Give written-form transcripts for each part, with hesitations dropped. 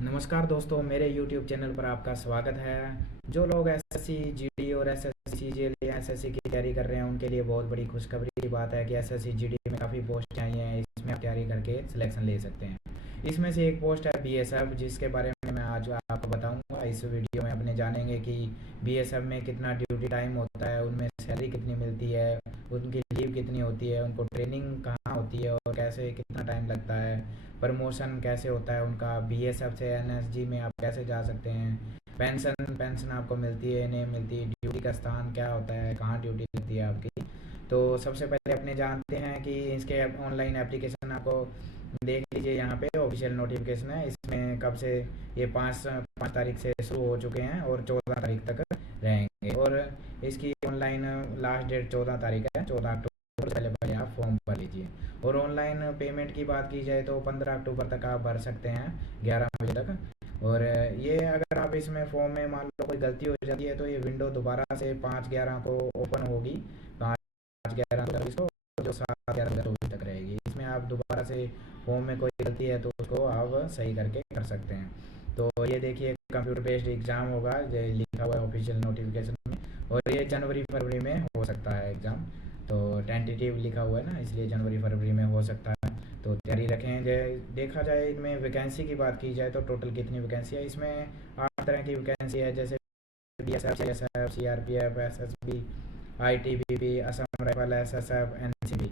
नमस्कार दोस्तों, मेरे YouTube चैनल पर आपका स्वागत है। जो लोग एसएससी जीडी और एसएससी सीजीएल या एसएससी की तैयारी कर रहे हैं उनके लिए बहुत बड़ी खुशखबरी की बात है कि एसएससी जीडी में काफ़ी पोस्ट आई हैं। इसमें आप तैयारी करके सिलेक्शन ले सकते हैं। इसमें से एक पोस्ट है बीएसएफ, जिसके बारे में मैं आज आपको बताऊंगा। इस वीडियो में अपने जानेंगे कि बीएसएफ में कितना ड्यूटी टाइम होता है, उनमें सैलरी कितनी मिलती है, उनकी लीव कितनी होती है, उनको ट्रेनिंग कहाँ होती है और कैसे कितना टाइम लगता है, प्रमोशन कैसे होता है उनका, बीएसएफ से एनएसजी में आप कैसे जा सकते हैं, पेंशन पेंशन आपको मिलती है नहीं मिलती, ड्यूटी का स्थान क्या होता है, कहाँ ड्यूटी लगती है आपकी। तो सबसे पहले अपने जानते हैं कि इसके ऑनलाइन एप्लीकेशन आपको देख लीजिए। यहाँ पे ऑफिशियल नोटिफिकेशन है। इसमें कब से ये पाँच पाँच तारीख से शुरू हो चुके हैं और 14 तारीख तक रहेंगे। और इसकी ऑनलाइन लास्ट डेट 14 तारीख है, 14 अक्टूबर। पहले पहले आप फॉर्म भर लीजिए। और ऑनलाइन पेमेंट की बात की जाए तो 15 अक्टूबर तक आप भर सकते हैं 11 बजे तक। और ये अगर आप इसमें फॉर्म में मान लो कोई गलती हो जाती है तो ये विंडो दोबारा से 5/11 को ओपन होगी। 5/11 को जो 7/11 तक रहेगी। इसमें आप दोबारा से फॉर्म में कोई गलती है तो उसको आप सही करके कर सकते हैं। तो ये देखिए, कंप्यूटर बेस्ड एग्ज़ाम होगा, ये लिखा हुआ है ऑफिशियल नोटिफिकेशन में। और ये जनवरी फरवरी में हो सकता है एग्ज़ाम। तो टेंटेटिव लिखा हुआ है ना, इसलिए जनवरी फरवरी में हो सकता है। तो तैयारी रखें। देखा जाए इनमें वैकेंसी की बात की जाए तो टोटल कितनी वैकेंसी है, इसमें 8 तरह की वैकेंसी है। जैसे BSF, CSF, CRPF, SSB, ITBP, Assam rifle, SSF, NCB.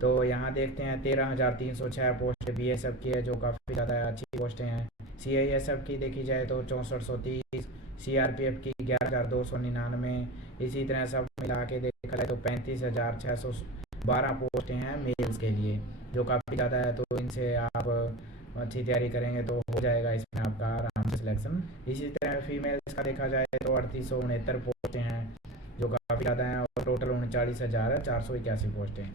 तो यहाँ देखते हैं 13,306 पोस्ट बीएसएफ की है, जो काफ़ी ज़्यादा अच्छी पोस्टें हैं। सीआईएसएफ की देखी जाए तो 6430, सीआरपीएफ की 11,299। इसी तरह सब मिला के देखा जाए तो 35,612 पोस्टें हैं मेल्स के लिए, जो काफ़ी ज़्यादा है। तो इनसे आप अच्छी तैयारी करेंगे तो हो जाएगा इसमें आपका आराम से सिलेक्शन। इसी तरह फीमेल्स का देखा जाए तो 3869 पोस्टें हैं, जो काफ़ी ज़्यादा हैं। और टोटल 39,481 पोस्टें हैं।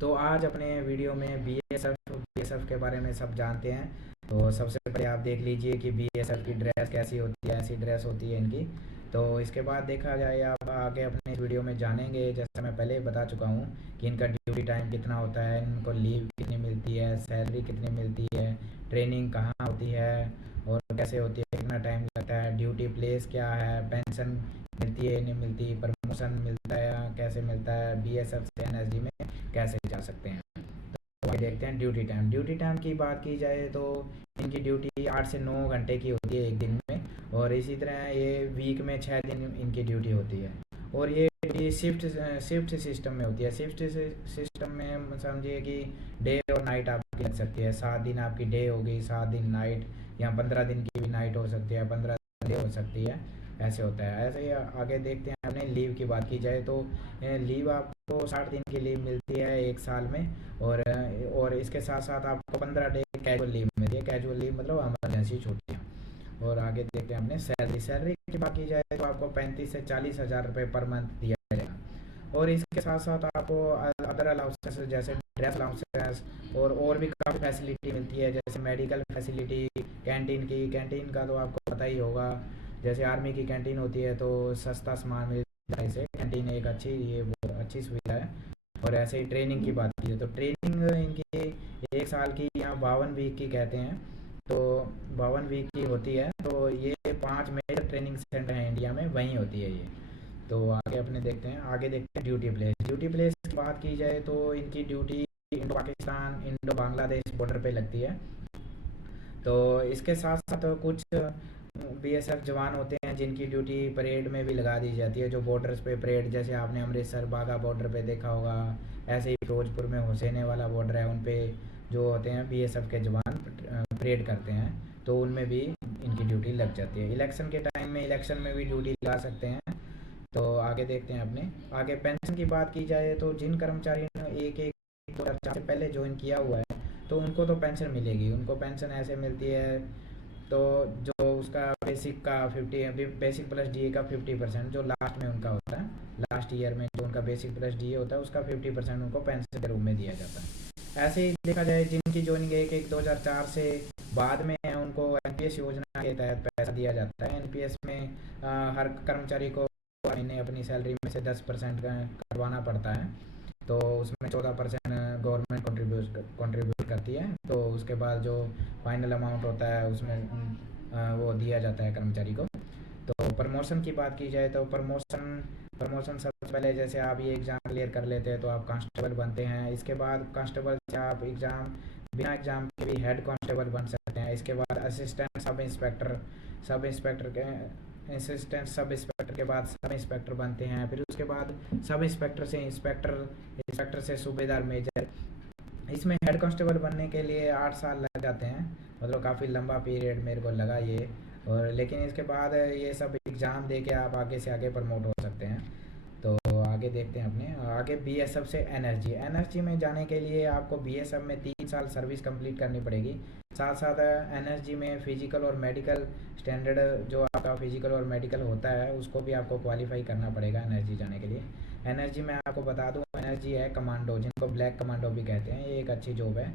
तो आज अपने वीडियो में बीएसएफ के बारे में सब जानते हैं। तो सबसे पहले आप देख लीजिए कि बीएसएफ की ड्रेस कैसी होती है। ऐसी ड्रेस होती है इनकी। तो इसके बाद देखा जाए, आप आगे अपने इस वीडियो में जानेंगे, जैसा मैं पहले ही बता चुका हूँ, कि इनका ड्यूटी टाइम कितना होता है, इनको लीव कितनी मिलती है, सैलरी कितनी मिलती है, ट्रेनिंग कहाँ होती है और कैसे होती है, कितना टाइम लगता है, ड्यूटी प्लेस क्या है, पेंशन मिलती है नहीं मिलती, प्रमोशन मिलता है या कैसे मिलता है, बीएसएफ से एनएसजी में कैसे जा सकते हैं। तो आगे देखते हैं ड्यूटी टाइम। ड्यूटी टाइम की बात की जाए तो इनकी ड्यूटी 8 से 9 घंटे की होती है एक दिन में। और इसी तरह ये वीक में 6 दिन इनकी ड्यूटी होती है। और ये ड्यूटी शिफ्ट शिफ्ट सिस्टम में होती है। शिफ्ट सिस्टम में समझिए कि डे और नाइट आपकी लग सकती है। 7 दिन आपकी डे होगी, 7 दिन नाइट, या 15 दिन की भी नाइट हो सकती है, 15 डे हो सकती है। ऐसे होता है। ऐसे ही आगे देखते हैं। अपने लीव की बात की जाए तो लीव आपको 60 दिन की लीव मिलती है एक साल में। और इसके साथ साथ आपको 15 डे कैजुअल लीव मिलती है। कैजुअल लीव मतलब इमरजेंसी छुट्टियाँ। और आगे देखते हैं अपने सैलरी की बात की जाए तो आपको 35 से 40 हज़ार रुपये पर मंथ दिया जाएगा। और इसके साथ साथ आपको अदर अलाउंसेस जैसे ड्रेस अलाउंसेस और भी काफ़ी फैसिलिटी मिलती है, जैसे मेडिकल फैसिलिटी, कैंटीन का तो आपको पता ही होगा। जैसे आर्मी की कैंटीन होती है तो सस्ता सामान मिल जाता है। इसे कैंटीन एक अच्छी, ये बहुत अच्छी सुविधा है। और ऐसे ही ट्रेनिंग की बात की जाए तो ट्रेनिंग इनकी 1 साल की, यहाँ 52 वीक की कहते हैं। तो 52 वीक की होती है। तो ये 5 मेजर ट्रेनिंग सेंटर हैं इंडिया में, वहीं होती है ये। तो आगे अपने देखते हैं। आगे देखते हैं ड्यूटी प्लेस की बात की जाए तो इनकी duty Indo Pakistan, Indo Bangladesh border पे लगती है। तो इसके साथ साथ कुछ बीएसएफ जवान होते हैं जिनकी ड्यूटी परेड में भी लगा दी जाती है, जो बॉर्डर्स पे परेड, जैसे आपने अमृतसर बाघा बॉर्डर पे देखा होगा। ऐसे ही फिरोजपुर में हुसैने वाला बॉर्डर है, उन पे जो होते हैं बीएसएफ के जवान परेड करते हैं। तो उनमें भी इनकी ड्यूटी लग जाती है। इलेक्शन के टाइम में इलेक्शन में भी ड्यूटी लगा सकते हैं। तो आगे देखते हैं अपने। आगे पेंशन की बात की जाए तो जिन कर्मचारियों ने 1/1/2004 से पहले ज्वाइन किया हुआ है तो उनको तो पेंशन मिलेगी। उनको पेंशन ऐसे मिलती है। तो जो उसका बेसिक का 50, बेसिक प्लस डीए का 50%, जो लास्ट में उनका होता है, लास्ट ईयर में जो उनका बेसिक प्लस डीए होता है उसका 50% उनको पेंशन के रूप में दिया जाता है। ऐसे ही देखा जाए जिनकी ज्वाइनिंग 1/1/2004 से बाद में है, उनको एनपीएस योजना के तहत पैसा दिया जाता है। एनपीएस में हर कर्मचारी को महीने अपनी सैलरी में से 10% कटवाना पड़ता है। तो उसमें 14% गवर्नमेंट कंट्रीब्यूट करती है। तो उसके बाद जो फाइनल अमाउंट होता है उसमें वो दिया जाता है कर्मचारी को। तो प्रमोशन की बात की जाए तो प्रमोशन प्रमोशन सबसे पहले जैसे आप ये एग्ज़ाम क्लियर कर लेते हैं तो आप कांस्टेबल बनते हैं। इसके बाद कांस्टेबल से आप एग्ज़ाम बिना एग्ज़ाम के भी हेड कांस्टेबल बन सकते हैं। इसके बाद असिस्टेंट सब इंस्पेक्टर के बाद सब इंस्पेक्टर बनते हैं। फिर उसके बाद सब इंस्पेक्टर से इंस्पेक्टर, इंस्पेक्टर से सूबेदार, मेजर। इसमें हेड कांस्टेबल बनने के लिए 8 साल लग जाते हैं, मतलब काफ़ी लंबा पीरियड मेरे को लगा ये। और लेकिन इसके बाद ये सब एग्ज़ाम दे के आप आगे से आगे प्रमोट हो सकते हैं। तो आगे देखते हैं अपने आगे। बीएसएफ से एनएसजी, एनएसजी में जाने के लिए आपको बीएसएफ में 3 साल सर्विस कंप्लीट करनी पड़ेगी। साथ साथ एनएसजी में फिजिकल और मेडिकल स्टैंडर्ड, जो आपका फिजिकल और मेडिकल होता है उसको भी आपको क्वालिफाई करना पड़ेगा एनएसजी जाने के लिए। एनएसजी में आपको बता दूं, एनएसजी है कमांडो, जिनको ब्लैक कमांडो भी कहते हैं। ये एक अच्छी जॉब है।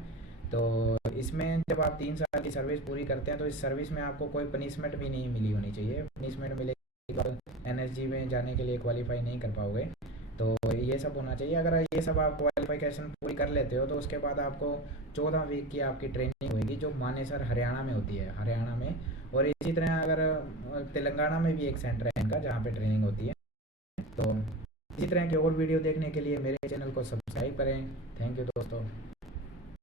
तो इसमें जब आप 3 साल की सर्विस पूरी करते हैं तो इस सर्विस में आपको कोई पनिशमेंट भी नहीं मिली होनी चाहिए। पनिशमेंट मिलेगी तो एनएसजी में जाने के लिए क्वालिफाई नहीं कर पाओगे। तो ये सब होना चाहिए। अगर ये सब आप क्वालिफिकेशन पूरी कर लेते हो तो उसके बाद आपको 14 वीक की आपकी ट्रेनिंग होगी, जो मानेसर हरियाणा में होती है, हरियाणा में। और इसी तरह अगर तेलंगाना में भी एक सेंटर है इनका जहाँ पे ट्रेनिंग होती है। तो इसी तरह के और वीडियो देखने के लिए मेरे चैनल को सब्सक्राइब करें। थैंक यू दोस्तों।